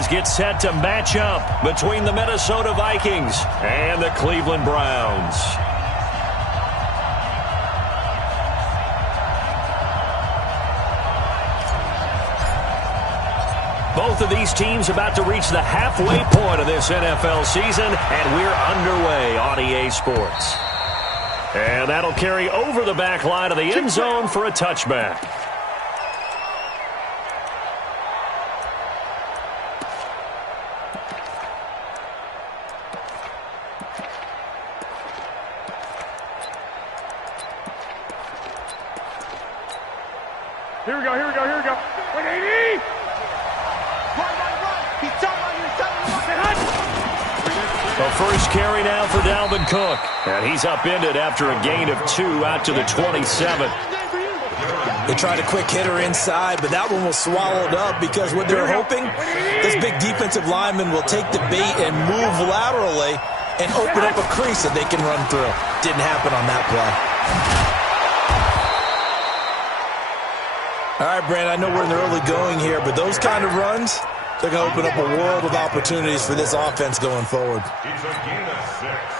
guys get set to match up between the Minnesota Vikings and the Cleveland Browns. Both of these teams about to reach the halfway point of this NFL season, and we're underway on EA Sports. And that'll carry over the back line of the end zone for a touchback. Here we go. Wait, 80! Run. He's The first carry now for Dalvin Cook. And he's upended after a gain of 2 out to the 27. They tried a quick hitter inside, but that one was swallowed up because what they're hoping, this big defensive lineman will take the bait and move laterally and open up a crease that they can run through. Didn't happen on that play. All right, Brandon, I know we're in the early going here, but those kind of runs, they're going to open up a world of opportunities for this offense going forward.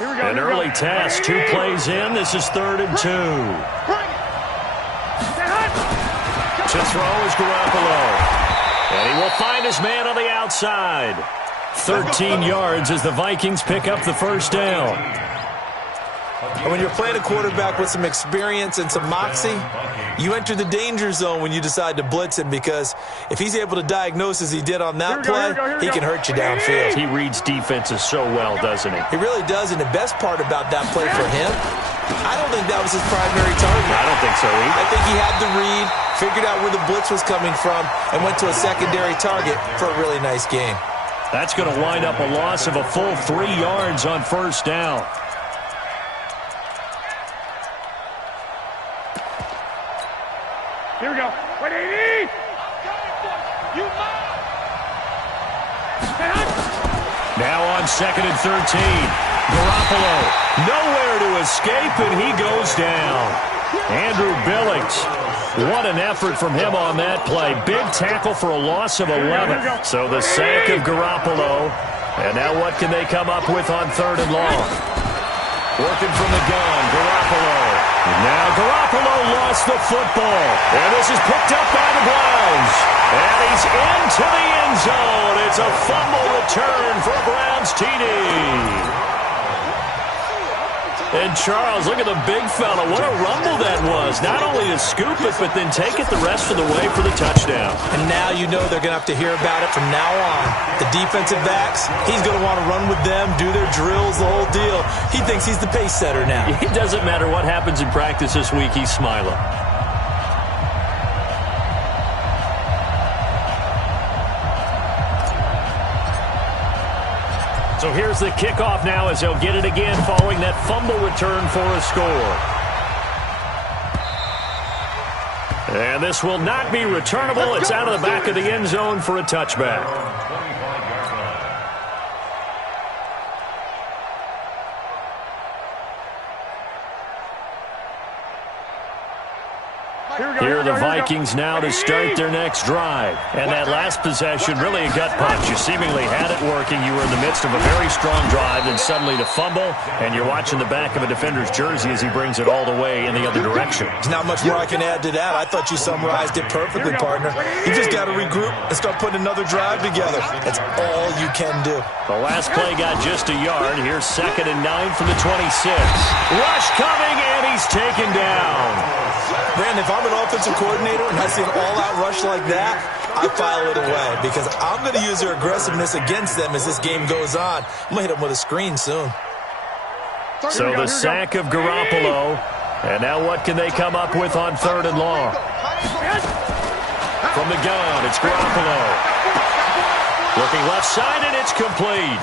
An early test, 2 plays in. This is 3rd and 2. To throw is Garoppolo. And he will find his man on the outside. 13 yards as the Vikings pick up the first down. And when you're playing a quarterback with some experience and some moxie, you enter the danger zone when you decide to blitz him, because if he's able to diagnose as he did on that play, he can hurt you downfield. He reads defenses so well, doesn't he? He really does, and the best part about that play for him, I don't think that was his primary target. I don't think so either. I think he had the read, figured out where the blitz was coming from, and went to a secondary target for a really nice game. That's going to wind up a loss of a full 3 yards on first down. Here we go. 180! Now on 2nd and 13. Garoppolo nowhere to escape, and he goes down. Andrew Billings. What an effort from him on that play. Big tackle for a loss of 11. So the sack of Garoppolo. And now what can they come up with on 3rd and long? Working from the gun, Garoppolo. Now Garoppolo lost the football. And this is picked up by the Browns. And he's into the end zone. It's a fumble return for a Browns TD. And Charles, look at the big fella. What a rumble that was. Not only to scoop it, but then take it the rest of the way for the touchdown. And now you know they're going to have to hear about it from now on. The defensive backs, he's going to want to run with them, do their drills, the whole deal. He thinks he's the pace setter now. It doesn't matter what happens in practice this week, he's smiling. So here's the kickoff now as they'll get it again following that fumble return for a score. And this will not be returnable. It's out of the back of the end zone for a touchback. Here are the Vikings now to start their next drive. And that last possession, really a gut punch. You seemingly had it working. You were in the midst of a very strong drive, and suddenly the fumble, and you're watching the back of a defender's jersey as he brings it all the way in the other direction. There's not much more I can add to that. I thought you summarized it perfectly, partner. You just got to regroup and start putting another drive together. That's all you can do. The last play got just a yard. Here's 2nd and 9 from the 26. Rush coming, and he's taken down. Brandon, if I'm an offensive coordinator and I see an all-out rush like that, I file it away because I'm going to use their aggressiveness against them as this game goes on. I'm going to hit them with a screen soon. So the sack of Garoppolo. And now what can they come up with on 3rd and long? From the gun, it's Garoppolo. Looking left side, and it's complete.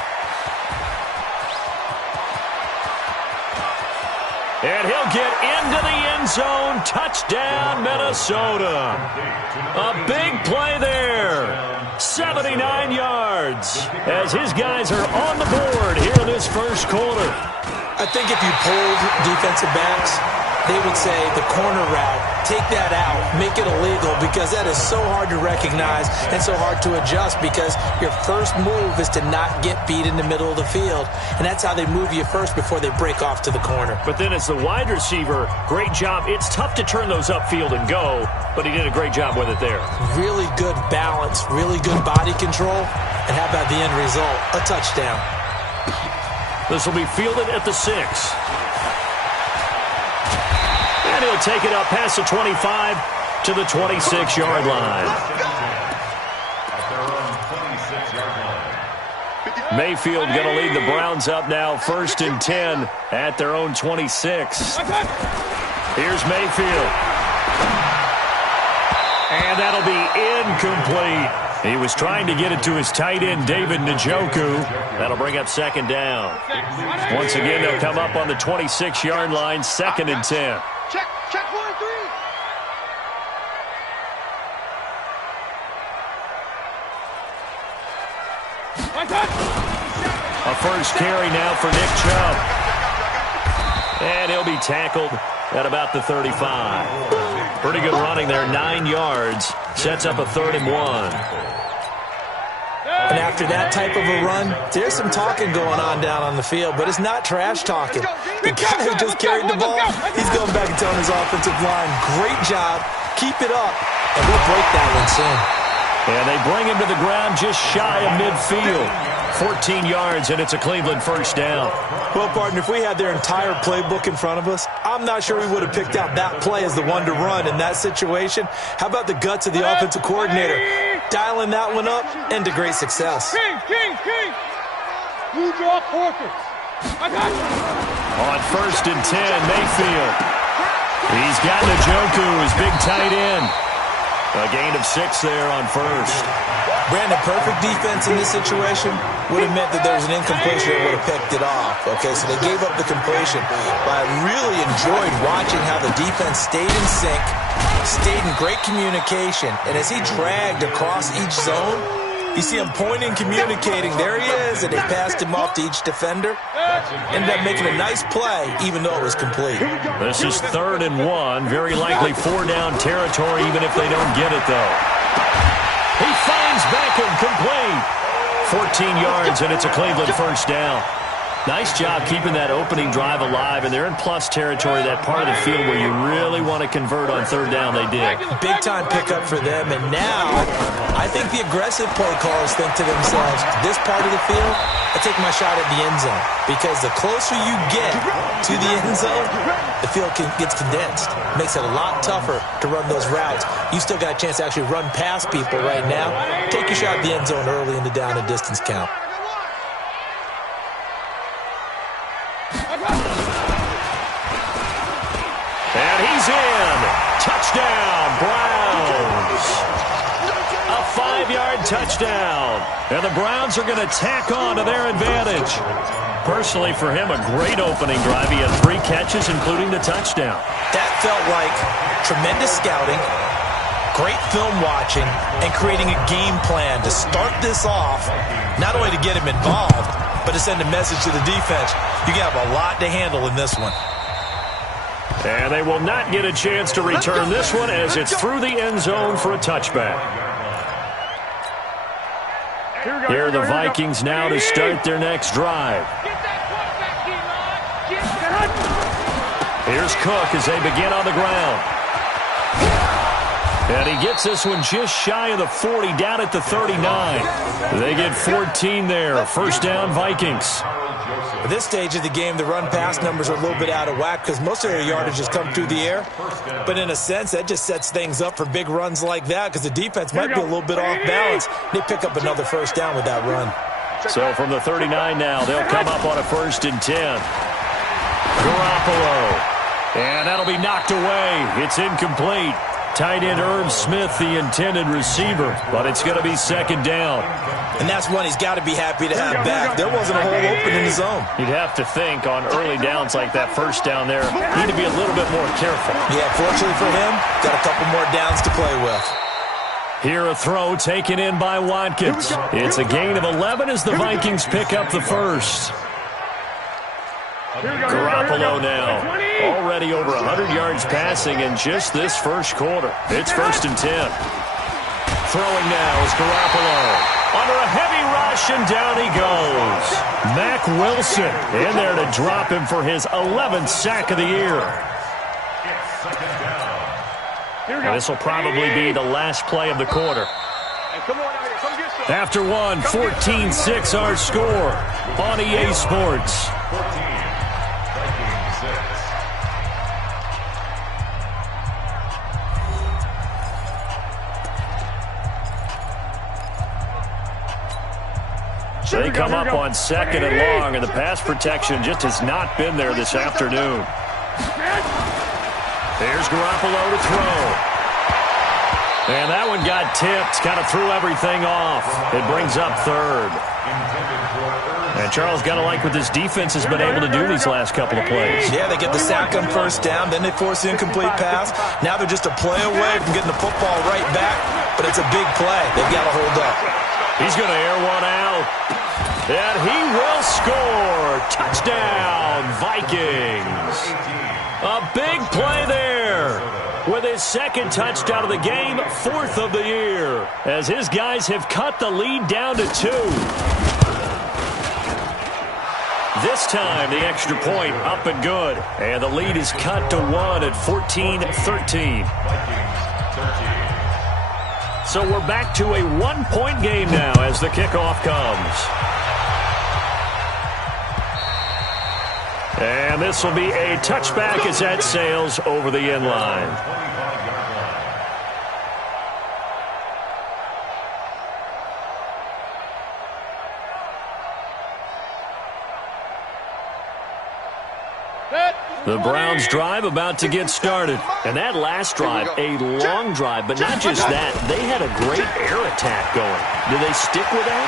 And he'll get into the end zone. Touchdown, Minnesota. A big play there. 79 yards as his guys are on the board here in this first quarter. I think if you polled defensive backs, they would say the corner route, take that out, make it illegal, because that is so hard to recognize and so hard to adjust, because your first move is to not get beat in the middle of the field, and that's how they move you first before they break off to the corner. But then as the wide receiver, great job. It's tough to turn those upfield and go, but he did a great job with it there. Really good balance, really good body control, and how about the end result? A touchdown. This will be fielded at the 6. And he'll take it up past the 25 to the 26-yard line. Mayfield going to lead the Browns up now, 1st and 10 at their own 26. Here's Mayfield. And that'll be incomplete. He was trying to get it to his tight end, David Njoku. That'll bring up 2nd down. Once again, they'll come up on the 26-yard line, 2nd and 10. Check 1, 3. A first carry now for Nick Chubb. And he'll be tackled at about the 35. Pretty good running there, 9 yards. Sets up a 3rd and 1. And after that type of a run, there's some talking going on down on the field, but it's not trash talking. The guy who just carried the ball, he's going back and telling his offensive line, great job, keep it up, and we'll break that one soon. And they bring him to the ground just shy of midfield. 14 yards, and it's a Cleveland 1st down. Well, partner, if we had their entire playbook in front of us, I'm not sure we would have picked out that play as the one to run in that situation. How about the guts of the offensive coordinator? Dialing that one up into great success. King. Blue draw forfeit. On 1st and 10, Mayfield. He's got Njoku, his big tight end. A gain of 6 there on 1st. Brandon, perfect defense in this situation would have meant that there was an incompletion that would have picked it off. Okay, so they gave up the completion. But I really enjoyed watching how the defense stayed in sync, stayed in great communication. And as he dragged across each zone, you see him pointing, communicating. There he is, and they passed him off to each defender. Ended up making a nice play, even though it was complete. This is 3rd and 1. Very likely 4-down territory, even if they don't get it, though. He finds Beckham complete. 14 yards, and it's a Cleveland 1st down. Nice job keeping that opening drive alive, and they're in plus territory, that part of the field where you really want to convert on 3rd down. They did. Big-time pickup for them, and now I think the aggressive play callers think to themselves, this part of the field, I take my shot at the end zone, because the closer you get to the end zone, the field gets condensed. Makes it a lot tougher to run those routes. You still got a chance to actually run past people right now. Take your shot at the end zone early in the down and distance count. And he's in. Touchdown, Browns. A 5-yard touchdown. And the Browns are going to tack on to their advantage. Personally, for him, a great opening drive. He had 3 catches, including the touchdown. That felt like tremendous scouting, great film watching, and creating a game plan to start this off, not only to get him involved, but to send a message to the defense. You have a lot to handle in this one. And they will not get a chance to return this one as it's through the end zone for a touchback. Here are the Vikings now to start their next drive. Here's Cook as they begin on the ground. And he gets this one just shy of the 40, down at the 39. They get 14 there. 1st down, Vikings. At this stage of the game, the run-pass numbers are a little bit out of whack because most of their yardage has come through the air. But in a sense, that just sets things up for big runs like that because the defense might be a little bit off balance. They pick up another 1st down with that run. So from the 39 now, they'll come up on a 1st and 10. Garoppolo. And that'll be knocked away. It's incomplete. Tight end Irv Smith, the intended receiver, but it's going to be 2nd down. And that's one he's got to be happy to have back. There wasn't a hole open in the zone. You'd have to think on early downs like that 1st down there, need to be a little bit more careful. Yeah, fortunately for him, got a couple more downs to play with. Here a throw taken in by Watkins. It's a gain of 11 as the Vikings pick up the 1st. Garoppolo now. Already over 100 yards passing in just this first quarter. It's 1st and 10. Throwing now is Garoppolo. Under a heavy rush, and down he goes. Mack Wilson in there to drop him for his 11th sack of the year. And this will probably be the last play of the quarter. After one, 14-6 our score on EA Sports. They come up on 2nd and long, and the pass protection just has not been there this afternoon. There's Garoppolo to throw. And that one got tipped, kind of threw everything off. It brings up 3rd. And Charles, got to like what this defense has been able to do these last couple of plays. Yeah, they get the sack on 1st down, then they force the incomplete pass. Now they're just a play away from getting the football right back, but it's a big play. They've got to hold up. He's going to air one out. And he will score. Touchdown, Vikings. A big play there. With his 2nd touchdown of the game, 4th of the year. As his guys have cut the lead down to 2. This time, the extra point up and good. And the lead is cut to 1 at 14-13. So we're back to a 1-point game now as the kickoff comes. And this will be a touchback as that sails over the end line. The Browns drive about to get started. And that last drive, a long drive, but not just that. They had a great air attack going. Do they stick with that?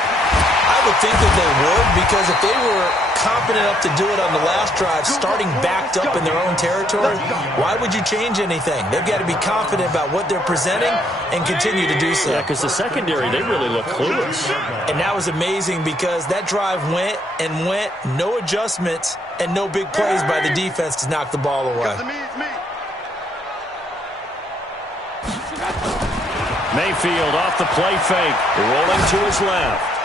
I would think that they would, because if they were confident enough to do it on the last drive, starting backed up in their own territory, why would you change anything? They've got to be confident about what they're presenting and continue to do so. Yeah, because the secondary, they really look clueless. And that was amazing because that drive went and went, no adjustments, and no big plays by the defense to knock the ball away. Mayfield off the play fake, rolling to his left.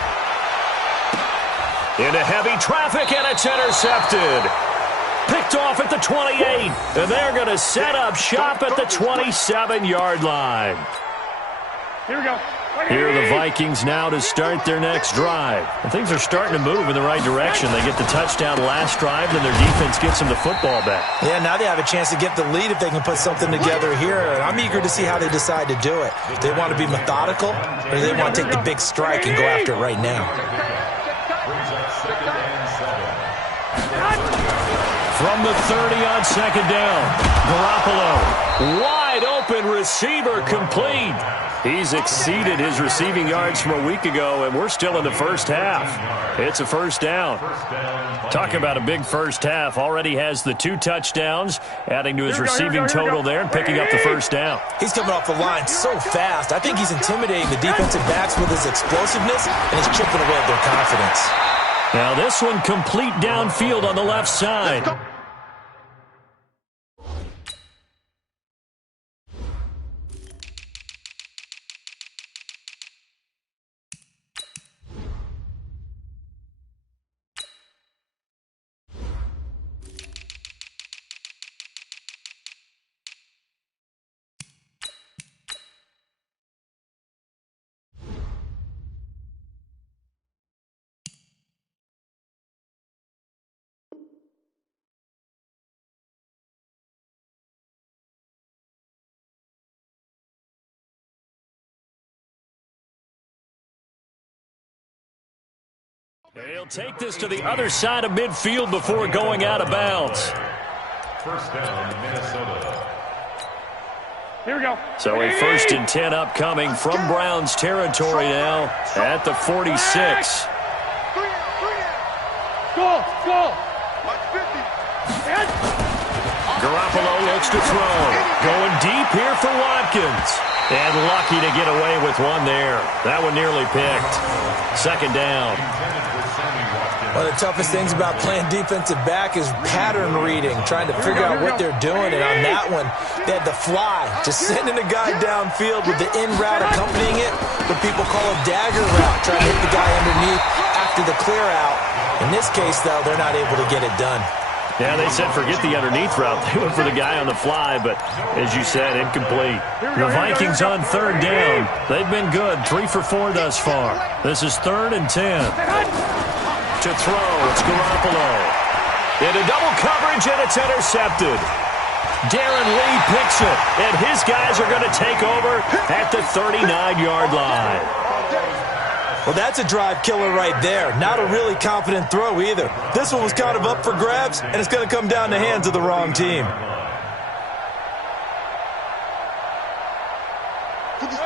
Into heavy traffic, and it's intercepted. Picked off at the 28, and they're going to set up shop at the 27-yard line. Here we go. Here are the Vikings now to start their next drive. And things are starting to move in the right direction. They get the touchdown last drive, then their defense gets them the football back. Yeah, now they have a chance to get the lead if they can put something together here. And I'm eager to see how they decide to do it. Do they want to be methodical, or do they want to take the big strike and go after it right now? From the 30 on 2nd down, Garoppolo, wide open receiver, complete. He's exceeded his receiving yards from a week ago, and we're still in the first half. It's a 1st down. Talk about a big first half. Already has the 2 touchdowns, adding to his receiving total there and picking up the 1st down. He's coming off the line so fast. I think he's intimidating the defensive backs with his explosiveness, and he's chipping away at their confidence. Now this one complete downfield on the left side. He'll take this to the other side of midfield before going out of bounds. 1st down, Minnesota. Here we go. So a 1st and 10 upcoming from Browns territory now at the 46. Go. Garoppolo looks to throw. Going deep here for Watkins. And lucky to get away with one there. That one nearly picked. 2nd down. One of the toughest things about playing defensive back is pattern reading, trying to figure out what they're doing. And on that one, they had the fly, just sending a guy downfield with the in route accompanying it, what people call a dagger route, trying to hit the guy underneath after the clear out. In this case, though, they're not able to get it done. Yeah, they said forget the underneath route. They went for the guy on the fly, but as you said, incomplete. The Vikings on third down. They've been good, 3 for 4 thus far. This is 3rd and 10. To throw, it's Garoppolo. Into double coverage, and it's intercepted. Darren Lee picks it, and his guys are going to take over at the 39-yard line. Well, that's a drive killer right there. Not a really confident throw either. This one was kind of up for grabs, and it's going to come down the hands of the wrong team.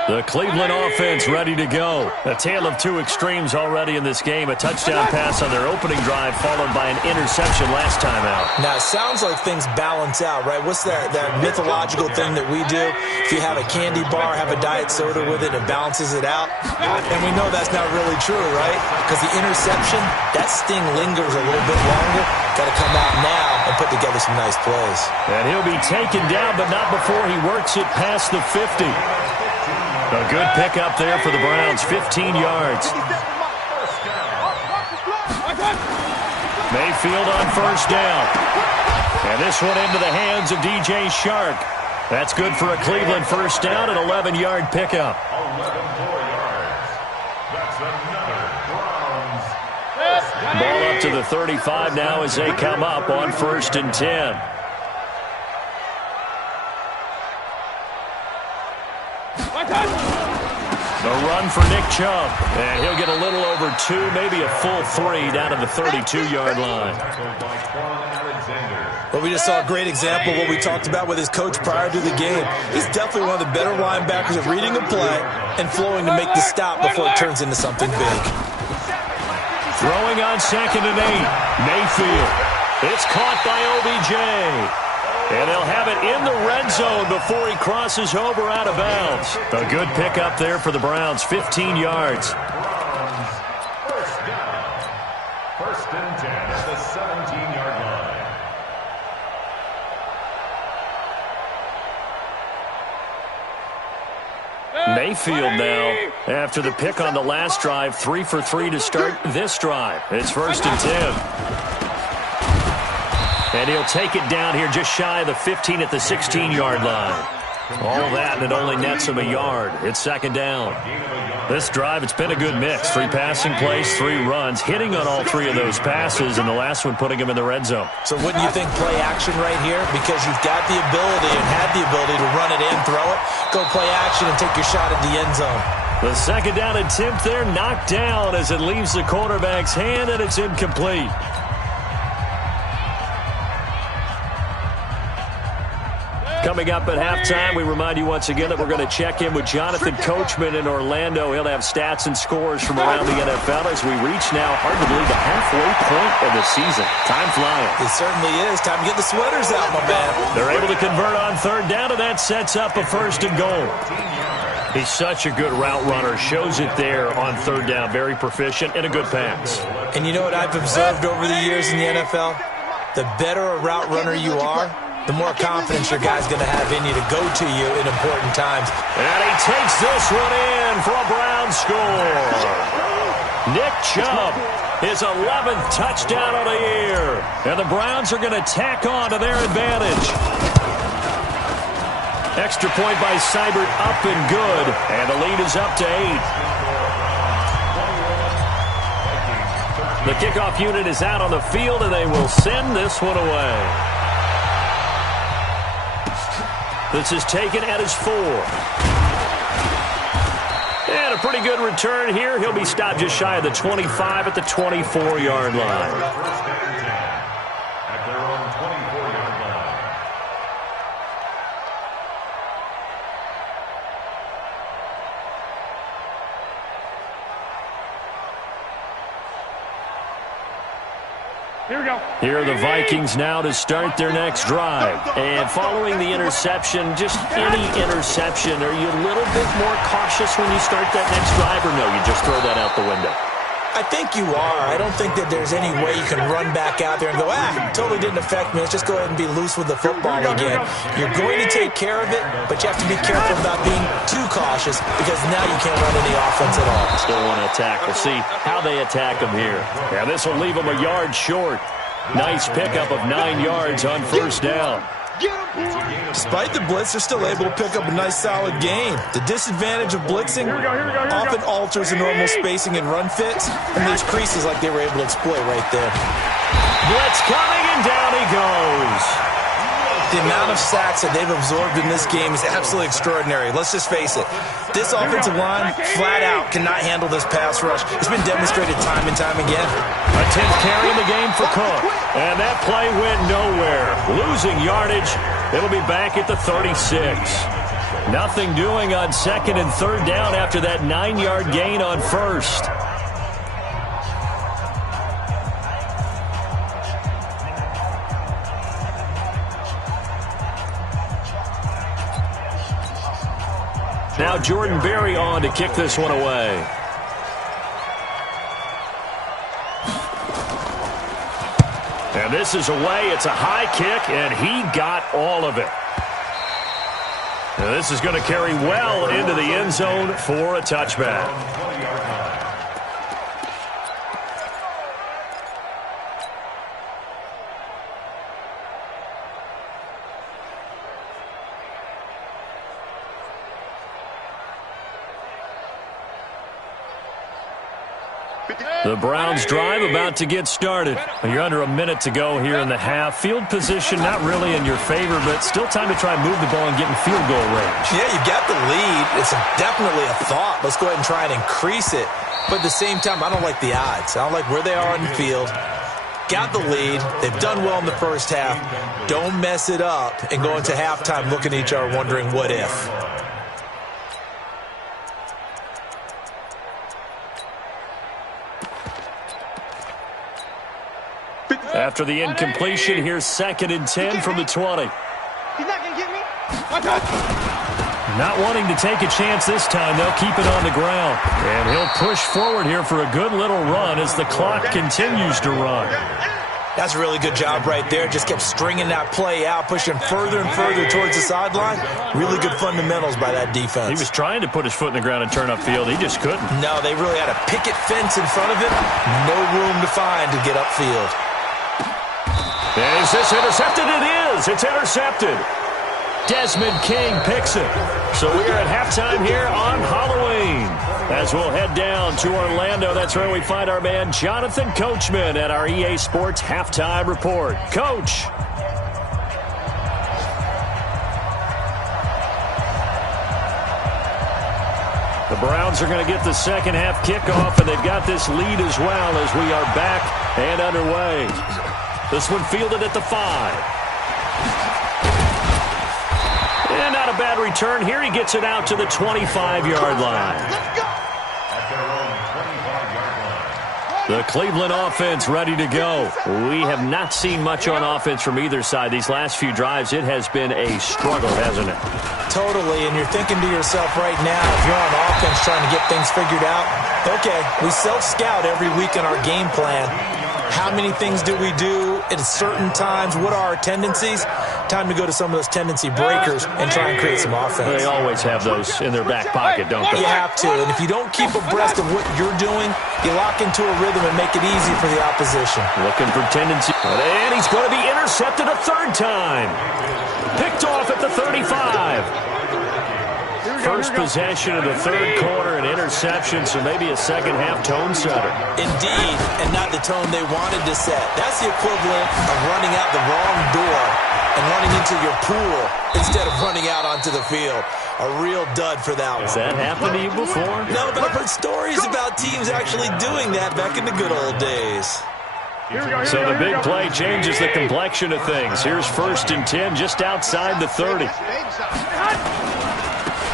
The Cleveland offense ready to go. A tale of two extremes already in this game. A touchdown pass on their opening drive followed by an interception last time out. Now, it sounds like things balance out, right? What's that mythological thing that we do? If you have a candy bar, have a diet soda with it, it balances it out. And we know that's not really true, right? Because the interception, that sting lingers a little bit longer. Got to come out now and put together some nice plays. And he'll be taken down, but not before he works it past the 50. A good pickup there for the Browns, 15 yards. Mayfield on first down. And this one into the hands of DJ Shark. That's good for a Cleveland first down, an 11-yard pickup. Ball up to the 35 now as they come up on 1st and 10. A run for Nick Chubb, and he'll get a little over 2, maybe a full 3 down to the 32-yard line. Well, we just saw a great example of what we talked about with his coach prior to the game. He's definitely one of the better linebackers at reading a play and flowing to make the stop before it turns into something big. Throwing on 2nd and 8, Mayfield. It's caught by OBJ. And they'll have it in the red zone before he crosses over out of bounds. A good pickup there for the Browns, 15 yards. First down. 1st and 10 at the 17-yard line. Mayfield now, after the pick on the last drive, 3 for 3 to start this drive. It's 1st and 10. And he'll take it down here just shy of the 15 at the 16-yard line. All that, and it only nets him a yard. It's 2nd down. This drive, it's been a good mix. 3 passing plays, 3 runs, hitting on all 3 of those passes, and the last one putting him in the red zone. So wouldn't you think play action right here? Because you've got the ability and had the ability to run it in, throw it, go play action, and take your shot at the end zone. The 2nd down attempt there knocked down as it leaves the quarterback's hand, and it's incomplete. Coming up at halftime, we remind you once again that we're going to check in with Jonathan Coachman in Orlando. He'll have stats and scores from around the NFL as we reach now, hard to believe, the halfway point of the season. Time flying. It certainly is. Time to get the sweaters out, my man. They're able to convert on 3rd down, and that sets up a 1st and goal. He's such a good route runner. Shows it there on 3rd down. Very proficient and a good pass. And you know what I've observed over the years in the NFL? The better a route runner you are, the more confidence your guy's going to have in you to go to you in important times. And he takes this one in for a Brown score. Nick Chubb, his 11th touchdown of the year. And the Browns are going to tack on to their advantage. Extra point by Seibert, up and good. And the lead is up to 8. The kickoff unit is out on the field, and they will send this one away. This is taken at his 4. And a pretty good return here. He'll be stopped just shy of the 25 at the 24-yard line. Here we go. Here are the Vikings now to start their next drive. And following the interception, just any interception, are you a little bit more cautious when you start that next drive, or no, you just throw that out the window? I think you are. I don't think that there's any way you can run back out there and go, totally didn't affect me. Let's just go ahead and be loose with the football again. You're going to take care of it, but you have to be careful about being too cautious because now you can't run any offense at all. Still want to attack. We'll see how they attack them here. Yeah, this will leave them a yard short. Nice pickup of 9 yards on first down. Despite the blitz, they're still able to pick up a nice, solid gain. The disadvantage of blitzing often alters the normal spacing and run fits, and there's creases like they were able to exploit right there. Blitz coming, and down he goes. The amount of sacks that they've absorbed in this game is absolutely extraordinary. Let's just face it. This offensive line, flat out, cannot handle this pass rush. It's been demonstrated time and time again. A 10th carry in the game for Cook. And that play went nowhere. Losing yardage. It'll be back at the 36. Nothing doing on second and third down after that 9-yard gain on first. Now Jordan Berry on to kick this one away. And this is away. It's a high kick, and he got all of it. Now this is going to carry well into the end zone for a touchback. The Browns drive about to get started. You're under a minute to go here in the half. Field position not really in your favor, but still time to try and move the ball and get in field goal range. Yeah, you got the lead. It's definitely a thought. Let's go ahead and try and increase it. But at the same time, I don't like the odds. I don't like where they are on the field. Got the lead. They've done well in the first half. Don't mess it up and go into halftime looking at each other wondering what if. After the incompletion, here's 2nd and 10 from the 20. He's not going to get me. Not wanting to take a chance this time, they'll keep it on the ground. And he'll push forward here for a good little run as the clock continues to run. That's a really good job right there. Just kept stringing that play out, pushing further and further towards the sideline. Really good fundamentals by that defense. He was trying to put his foot in the ground and turn upfield. He just couldn't. No, they really had a picket fence in front of him. No room to find to get upfield. Is this intercepted? It is. It's intercepted. Desmond King picks it. So we are at halftime here on Halloween. As we'll head down to Orlando, that's where we find our man Jonathan Coachman at our EA Sports Halftime Report. Coach. The Browns are going to get the second half kickoff, and they've got this lead as well as we are back and underway. This one fielded at the 5. And not a bad return. Here he gets it out to the 25-yard line. The Cleveland offense ready to go. We have not seen much on offense from either side. These last few drives, it has been a struggle, hasn't it? Totally, and you're thinking to yourself right now, if you're on offense trying to get things figured out, okay, we self-scout every week in our game plan. How many things do we do at certain times? What are our tendencies? Time to go to some of those tendency breakers and try and create some offense. They always have those in their back pocket, don't they? You have to, and if you don't keep abreast of what you're doing, you lock into a rhythm and make it easy for the opposition. Looking for tendency. And he's going to be intercepted a third time. Picked off at the 35. First possession of the third quarter, an interception, so maybe a second-half tone setter. Indeed, and not the tone they wanted to set. That's the equivalent of running out the wrong door and running into your pool instead of running out onto the field. A real dud for that one. Has that happened to you before? No, but I've heard stories about teams actually doing that back in the good old days. So the big play changes the complexion of things. Here's 1st and 10 just outside the 30.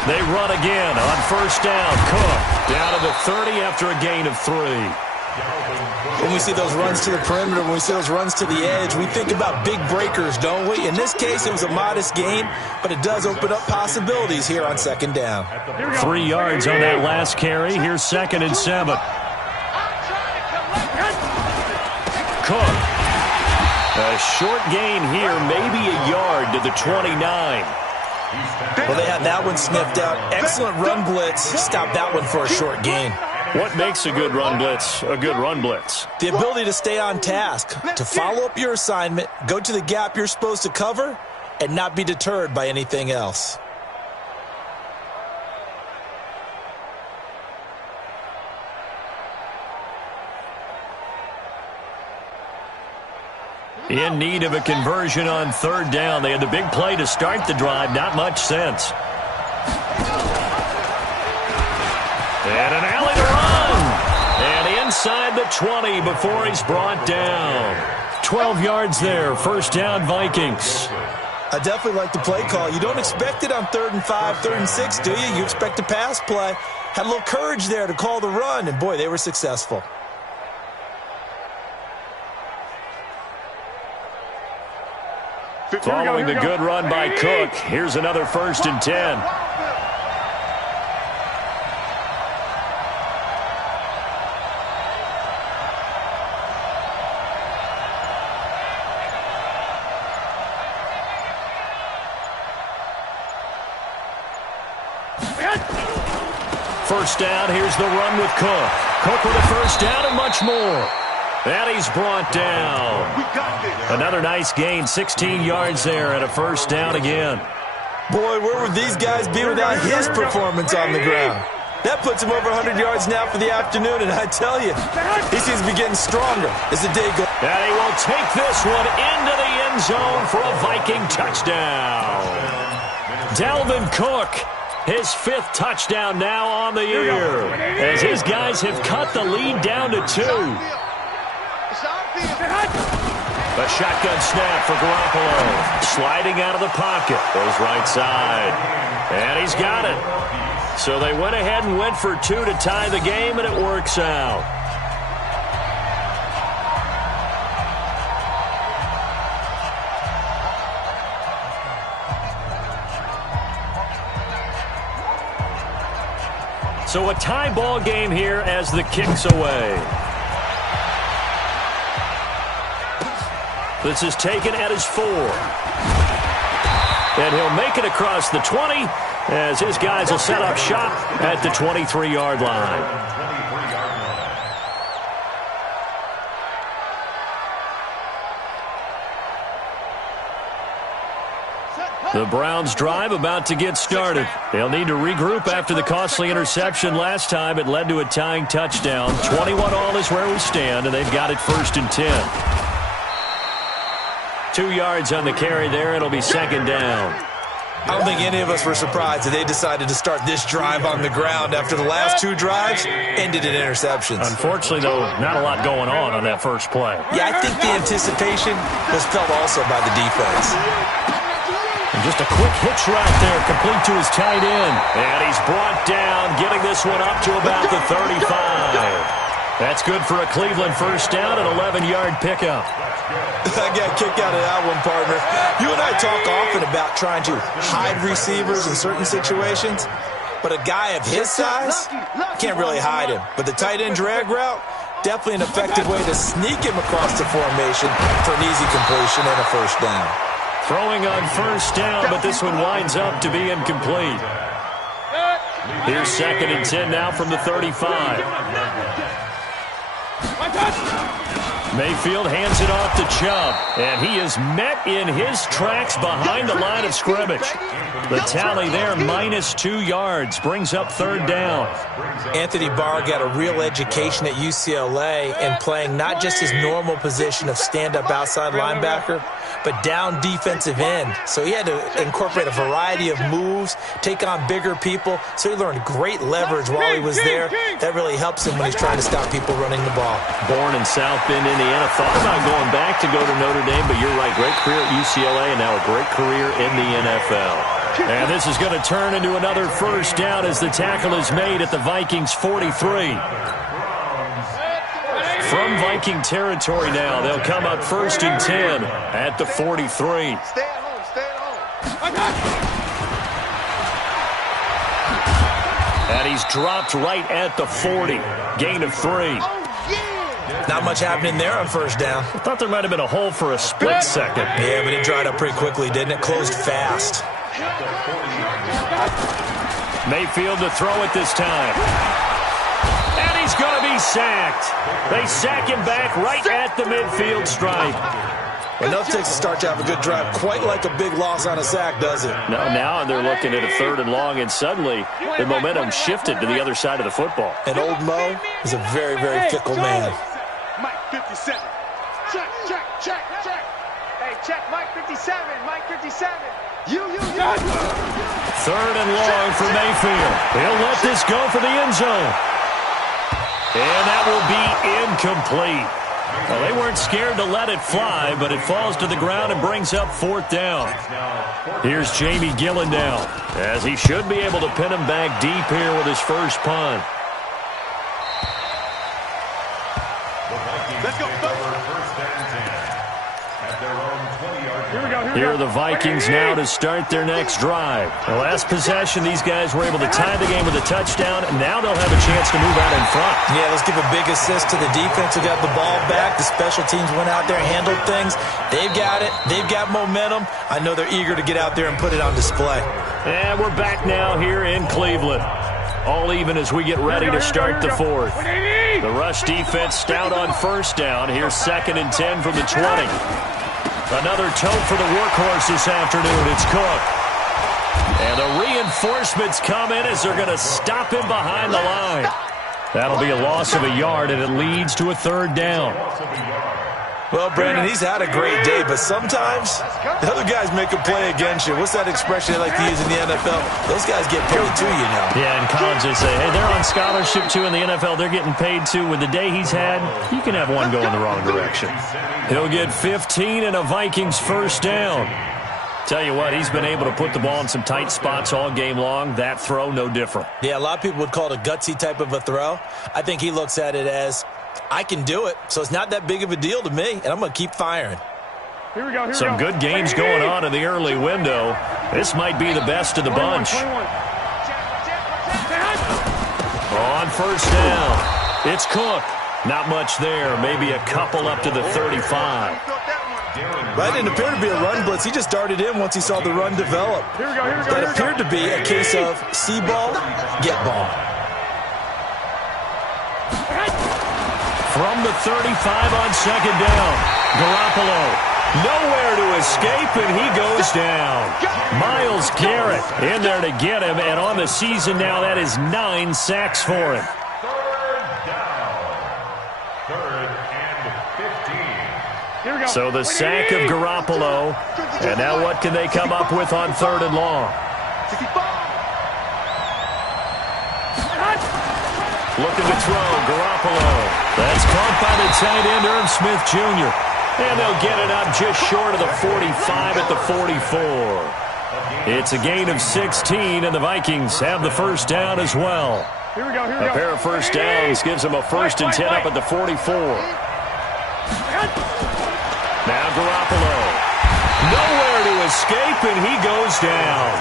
They run again on first down. Cook down to the 30 after a gain of 3. When we see those runs to the perimeter, when we see those runs to the edge, we think about big breakers, don't we? In this case, it was a modest gain, but it does open up possibilities here on second down. 3 yards on that last carry. Here's 2nd and 7. Cook. A short gain here, maybe a yard to the 29. Well, they had that one sniffed out. Excellent run blitz. Stop that one for a short gain. What makes a good run blitz a good run blitz? The ability to stay on task, to follow up your assignment, go to the gap you're supposed to cover, and not be deterred by anything else. In need of a conversion on third down. They had the big play to start the drive. Not much sense. And an alley to run. And inside the 20 before he's brought down. 12 yards there. First down, Vikings. I definitely like the play call. You don't expect it on 3rd and 5, 3rd and 6, do you? You expect a pass play. Had a little courage there to call the run, and boy, they were successful. Following the good run by Cook, here's another 1st and 10. First down, here's the run with Cook. Cook with a first down and much more. And he's brought down. Another nice gain, 16 yards there and a first down again. Boy, where would these guys be without his performance on the ground? That puts him over 100 yards now for the afternoon, and I tell you, he seems to be getting stronger as the day goes. And he will take this one into the end zone for a Viking touchdown. Dalvin Cook, his 5th touchdown now on the year, as his guys have cut the lead down to 2. A shotgun snap for Garoppolo. Sliding out of the pocket. Goes right side. And he's got it. So they went ahead and went for 2 to tie the game, and it works out. So a tie ball game here as the kick's away. This is taken at his 4. And he'll make it across the 20 as his guys will set up shop at the 23-yard line. The Browns drive about to get started. They'll need to regroup after the costly interception last time. It led to a tying touchdown. 21-all is where we stand, and they've got it 1st and 10. 2 yards on the carry there. It'll be 2nd down. I don't think any of us were surprised that they decided to start this drive on the ground after the last 2 drives ended in interceptions. Unfortunately, though, not a lot going on that first play. Yeah, I think the anticipation was felt also by the defense. And just a quick hitch route there, complete to his tight end. And he's brought down, getting this one up to about the 35. That's good for a Cleveland first down, an 11-yard pickup. I got a kick out of that one, partner. You and I talk often about trying to hide receivers in certain situations, but a guy of his size can't really hide him. But the tight end drag route, definitely an effective way to sneak him across the formation for an easy completion and a first down. Throwing on first down, but this one winds up to be incomplete. Here's 2nd and 10 now from the 35. Mayfield hands it off to Chubb, and he is met in his tracks behind the line of scrimmage. The tally there, -2 yards, brings up 3rd down. Anthony Barr got a real education at UCLA in playing not just his normal position of stand-up outside linebacker, but down defensive end. So he had to incorporate a variety of moves, take on bigger people. So he learned great leverage while he was there. That really helps him when he's trying to stop people running the ball. Born in South Bend, Indiana. Thought about going back to go to Notre Dame, but you're right. Great career at UCLA and now a great career in the NFL. And this is going to turn into another first down as the tackle is made at the Vikings 43. From Viking territory now, they'll come up 1st and 10 at the 43. Stay at home, stay at home. And he's dropped right at the 40. Gain of 3. Not much happening there on first down. I thought there might have been a hole for a split second. Yeah, but it dried up pretty quickly, didn't it? Closed fast. Mayfield to throw it this time. And he's going to be sacked. They sack him back right at the midfield stripe. Enough takes to start to have a good drive. Quite like a big loss on a sack, does it? No, now they're looking at a 3rd and long, and suddenly the momentum shifted to the other side of the football. And old Mo is a very, very fickle man. Mike 57. Check, check, check, check. Hey, check Mike 57. Mike 57. You. 3rd and long for Mayfield. He'll let this go for the end zone. And that will be incomplete. Well, they weren't scared to let it fly, but it falls to the ground and brings up 4th down. Here's Jamie Gillen now, as he should be able to pin him back deep here with his first punt. Let's go. Here are the Vikings now to start their next drive. The last possession, these guys were able to tie the game with a touchdown, and now they'll have a chance to move out in front. Yeah, let's give a big assist to the defense who got the ball back. The special teams went out there and handled things. They've got it. They've got momentum. I know they're eager to get out there and put it on display. And we're back now here in Cleveland. All even as we get ready to start the 4th. The rush defense stout on first down. Here's 2nd and 10 from the 20. Another tote for the workhorse this afternoon. It's Cook. And the reinforcements come in as they're going to stop him behind the line. That'll be a loss of a yard, and it leads to a 3rd down. Well, Brandon, he's had a great day, but sometimes the other guys make a play against you. What's that expression they like to use in the NFL? Those guys get paid too, you know. Yeah, in college they say, hey, they're on scholarship too. In the NFL, they're getting paid too. With the day he's had, you can have one go in the wrong direction. He'll get 15 and a Vikings first down. Tell you what, he's been able to put the ball in some tight spots all game long. That throw, no different. Yeah, a lot of people would call it a gutsy type of a throw. I think he looks at it as, I can do it, so it's not that big of a deal to me, and I'm going to keep firing. Here we go. Some good games going on in the early window. This might be the best of the bunch. On first down, it's Cook. Not much there, maybe a couple up to the 35. Right, didn't appear to be a run blitz. He just darted in once he saw the run develop. That appeared to be a case of see ball, get ball. From the 35 on 2nd down, Garoppolo nowhere to escape, and he goes down. Myles Garrett in there to get him, and on the season now, that is 9 sacks for him. 3rd and 15. So the sack of Garoppolo, and now what can they come up with on 3rd and long? 65. Looking to throw, Garoppolo. That's caught by the tight end, Irv Smith Jr. And they'll get it up just short of the 45 at the 44. It's a gain of 16, and the Vikings have the first down as well. Here we go. A pair of first downs gives them a 1st and 10 up at the 44. Now Garoppolo. Nowhere to escape, and he goes down.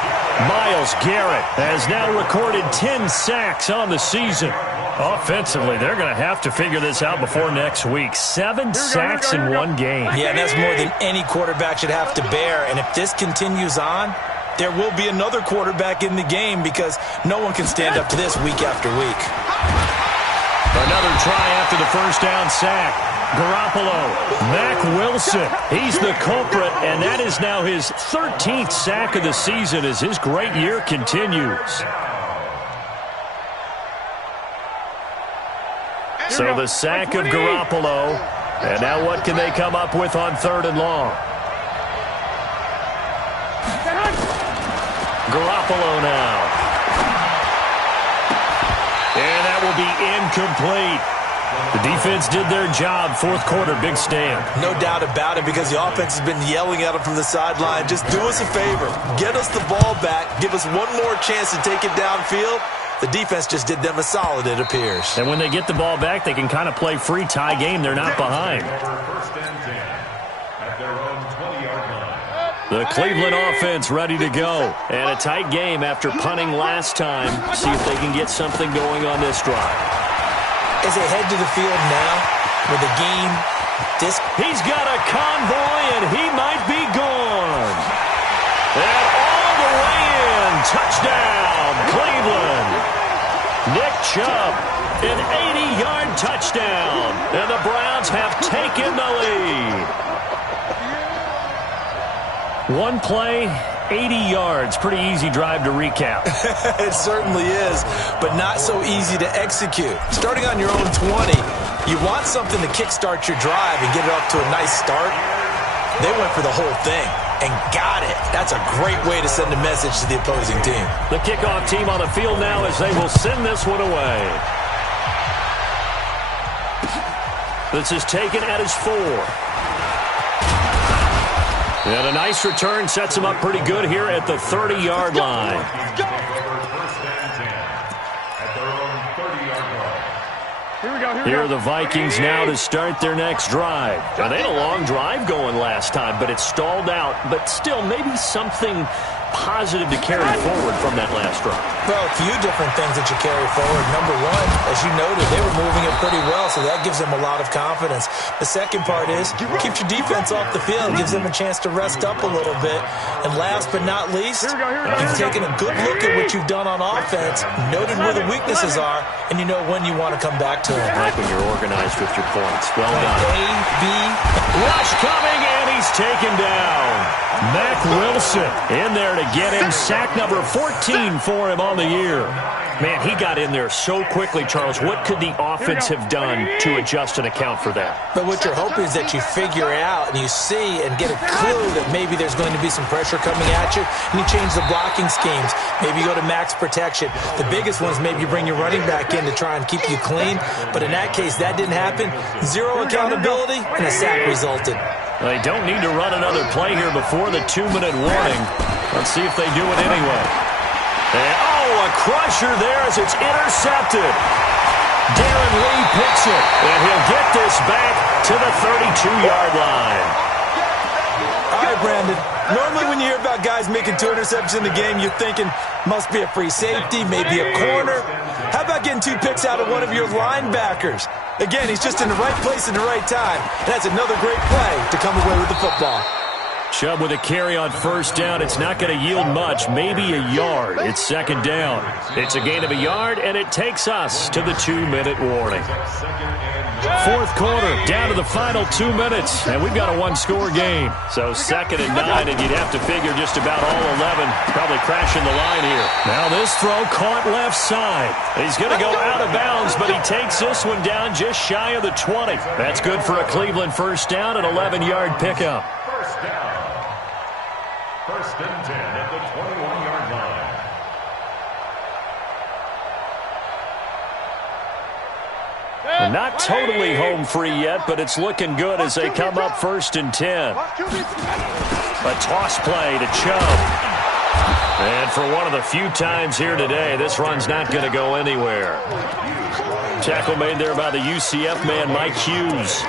Myles Garrett has now recorded 10 sacks on the season. Offensively, they're going to have to figure this out before next week. 7 sacks in one game. Yeah, and that's more than any quarterback should have to bear. And if this continues on, there will be another quarterback in the game because no one can stand up to this week after week. Another try after the first down sack. Garoppolo, Mack Wilson, he's the culprit, and that is now his 13th sack of the season as his great year continues. So the sack of Garoppolo, and now what can they come up with on 3rd and long? Garoppolo now. And that will be incomplete. The defense did their job. 4th quarter, big stand. No doubt about it because the offense has been yelling at them from the sideline. Just do us a favor. Get us the ball back. Give us one more chance to take it downfield. The defense just did them a solid, it appears. And when they get the ball back, they can kind of play free tie game. They're not behind. The Cleveland offense ready to go. And a tight game after punting last time. See if they can get something going on this drive. As they head to the field now, with a game. He's got a convoy, and he might be gone. And all the way in. Touchdown, Cleveland. Nick Chubb, an 80-yard touchdown. And the Browns have taken the lead. One play, 80 yards. Pretty easy drive to recap. It certainly is, but not so easy to execute. Starting on your own 20, you want something to kickstart your drive and get it off to a nice start. They went for the whole thing and got it. That's a great way to send a message to the opposing team. The kickoff team on the field now as they will send this one away. This is taken at his 4. And a nice return sets him up pretty good here at the 30-yard line. Here are the Vikings now to start their next drive. Now, they had a long drive going last time, but it stalled out. But still, maybe something positive to carry forward from that last drive. Well, a few different things that you carry forward. Number one, as you noted, they were moving it pretty well, so that gives them a lot of confidence. The second part is keeps your defense off the field, gives them a chance to rest up a little bit. And last but not least, you've taken a good look at what you've done on offense, noted where the weaknesses are, and you know when you want to come back to them. I like when you're organized with your points. Well done. A, B. Rush coming, and he's taken down. Mac Wilson in there to get him. Sack number 14 for him on the year. Man, he got in there so quickly, Charles. What could the offense have done to adjust and account for that? But what you're hoping is that you figure out and you see and get a clue that maybe there's going to be some pressure coming at you, and you change the blocking schemes. Maybe you go to max protection. The biggest one is maybe you bring your running back in to try and keep you clean. But in that case, that didn't happen. Zero accountability, and a sack resulted. They don't need to run another play here before the 2-minute warning. Let's see if they do it anyway. And, a crusher there as it's intercepted. Darren Lee picks it, and he'll get this back to the 32-yard line. All right, Brandon. Normally when you hear about guys making 2 interceptions in the game, you're thinking must be a free safety, maybe a corner. How about getting 2 picks out of one of your linebackers? Again, he's just in the right place at the right time. That's another great play to come away with the football. Chubb with a carry on first down. It's not going to yield much, maybe a yard. It's second down. It's a gain of a yard, and it takes us to the 2-minute warning. Fourth quarter, down to the final 2 minutes, and we've got a 1-score game. So 2nd and 9, and you'd have to figure just about all 11 probably crashing the line here. Now this throw caught left side. He's going to go out of bounds, but he takes this one down just shy of the 20. That's good for a Cleveland first down, an 11-yard pickup. First down. First and 10 at the 21-yard line. Not totally home free yet, but it's looking good as they come up 1st and 10. A toss play to Chubb. And for one of the few times here today, this run's not going to go anywhere. Tackle made there by the UCF man, Mike Hughes.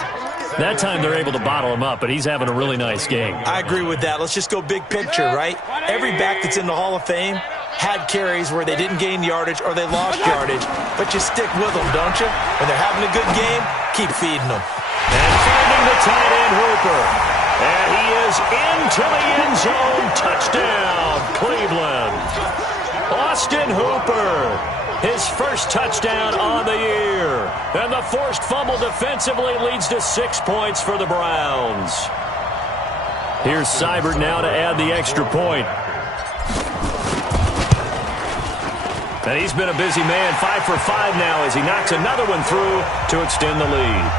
That time they're able to bottle him up, but he's having a really nice game. I agree with that. Let's just go big picture, right? Every back that's in the Hall of Fame had carries where they didn't gain yardage or they lost yardage, but you stick with them, don't you? When they're having a good game, keep feeding them. And finding the tight end, Hooper. And he is into the end zone. Touchdown, Cleveland. Austin Hooper, his first touchdown on the year. And the forced fumble defensively leads to 6 points for the Browns. Here's Seibert now to add the extra point. And he's been a busy man, 5 for 5 now as he knocks another one through to extend the lead.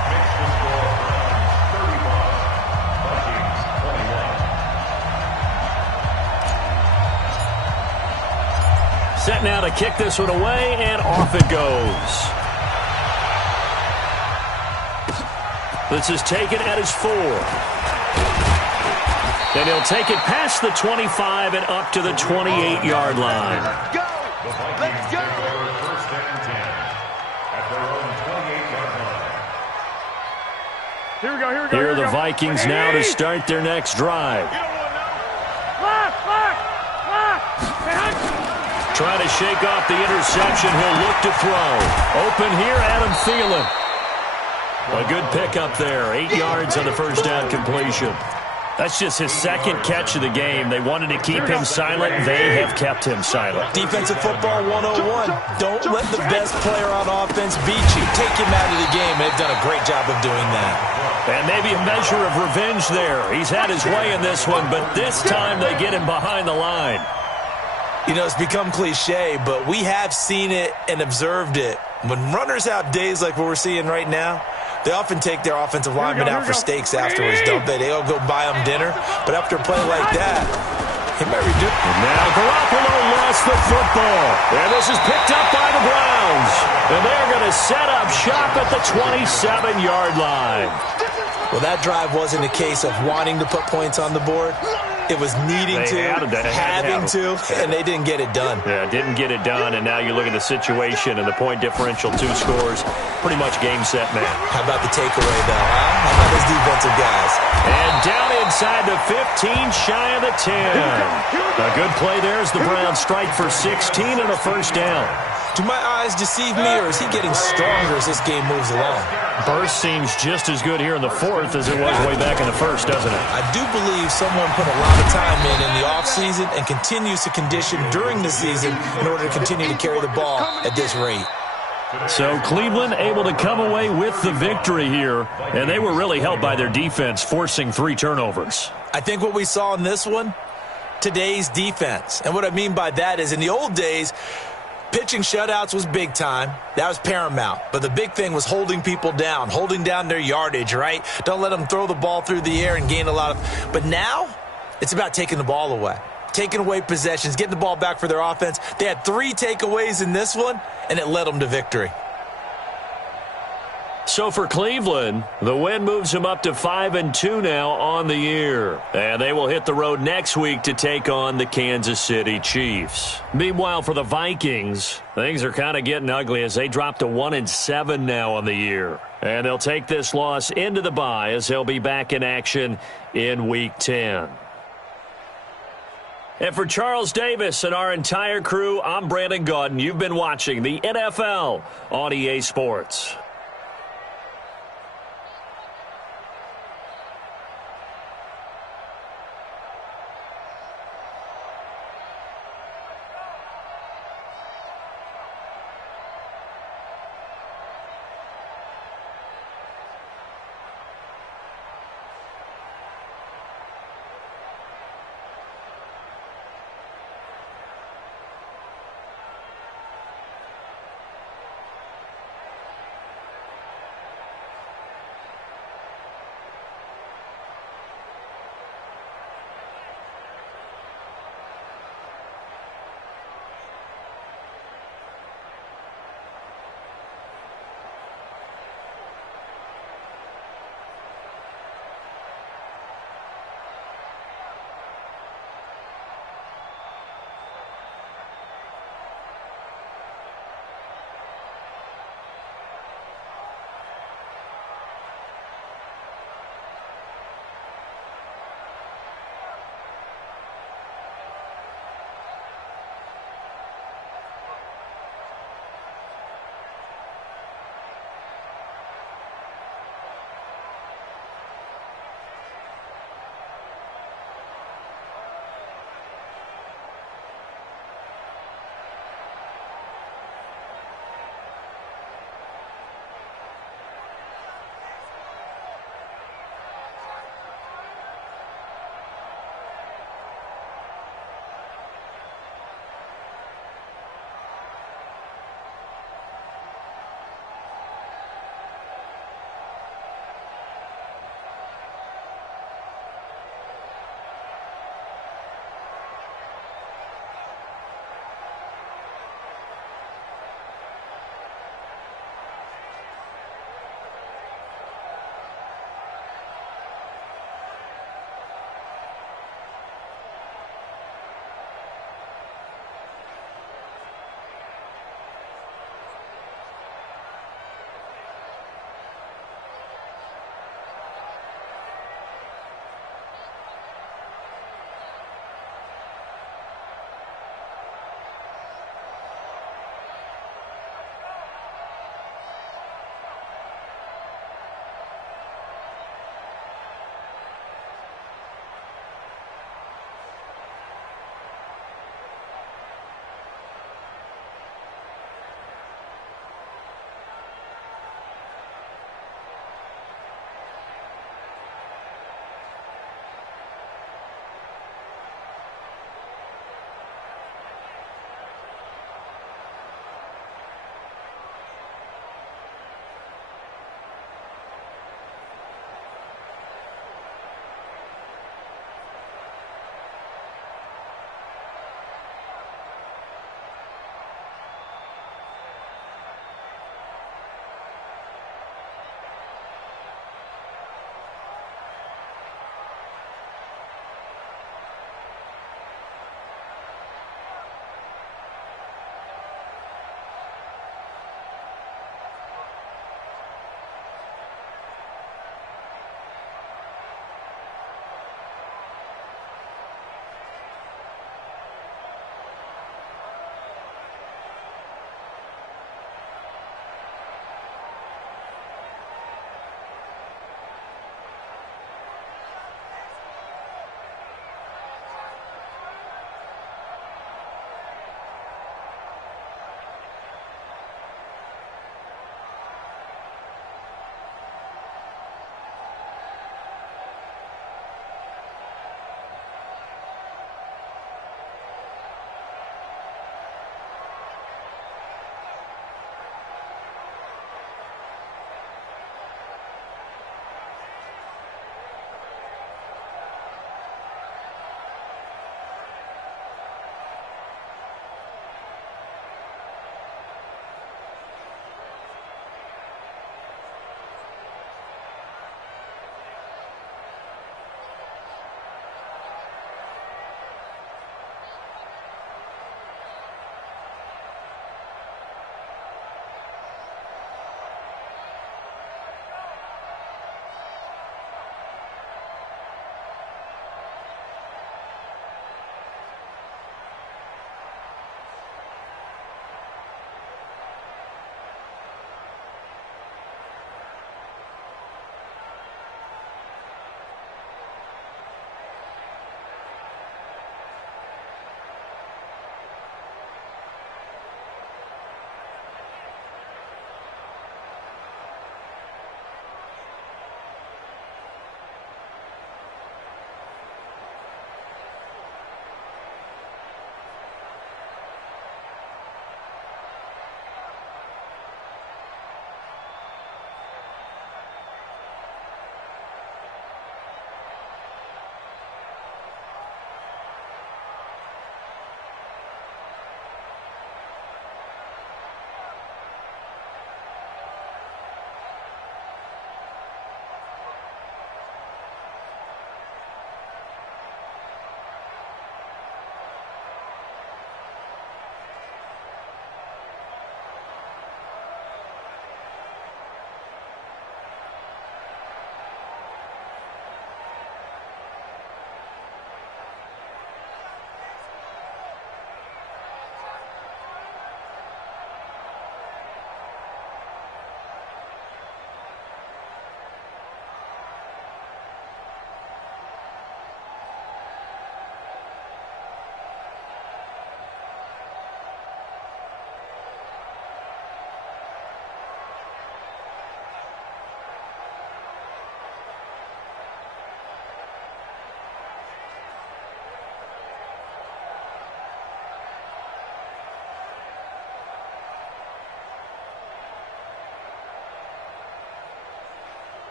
Set now to kick this one away, and off it goes. This is taken at his 4. And he'll take it past the 25 and up to the 28-yard line. Let's go! Let's go! First and 10 at their own 28-yard line. Here we go, here we go. Here are the Vikings now to start their next drive. Trying to shake off the interception. He'll look to throw. Open here, Adam Thielen. A good pickup there. 8 yards on the first down completion. That's just his second catch of the game. They wanted to keep him silent. They have kept him silent. Defensive football 101. Don't let the best player on offense beat you. Take him out of the game. They've done a great job of doing that. And maybe a measure of revenge there. He's had his way in this one, but this time they get him behind the line. You know, it's become cliche, but we have seen it and observed it. When runners have days like what we're seeing right now, they often take their offensive linemen out for steaks afterwards, don't they? They'll go buy them dinner. But after a play like that, he might redo it. And now Garoppolo lost the football. And this is picked up by the Browns. And they're going to set up shop at the 27-yard line. Well, that drive wasn't a case of wanting to put points on the board. It was needing having to, and they didn't get it done. Yeah, didn't get it done, and now you look at the situation and the point differential, 2 scores, pretty much game, set, man. How about the takeaway, though, huh? How about those defensive guys? And down inside the 15, shy of the 10. A good play there as the Browns strike for 16 and a first down. Do my eyes deceive me, or is he getting stronger as this game moves along? Burst seems just as good here in the fourth as it was way back in the first, doesn't it? I do believe someone put a lot of time in the offseason and continues to condition during the season in order to continue to carry the ball at this rate. So Cleveland able to come away with the victory here, and they were really helped by their defense, forcing 3 turnovers. I think what we saw in this one, today's defense. And what I mean by that is in the old days, pitching shutouts was big time. That was paramount. But the big thing was holding people down, holding down their yardage, right? Don't let them throw the ball through the air and gain a lot of... But now, it's about taking the ball away. Taking away possessions, getting the ball back for their offense. They had 3 takeaways in this one, and it led them to victory. So for Cleveland, the win moves them up to 5-2 now on the year. And they will hit the road next week to take on the Kansas City Chiefs. Meanwhile, for the Vikings, things are kind of getting ugly as they drop to 1-7 now on the year. And they'll take this loss into the bye as they'll be back in action in Week 10. And for Charles Davis and our entire crew, I'm Brandon Gaudin. You've been watching the NFL on EA Sports.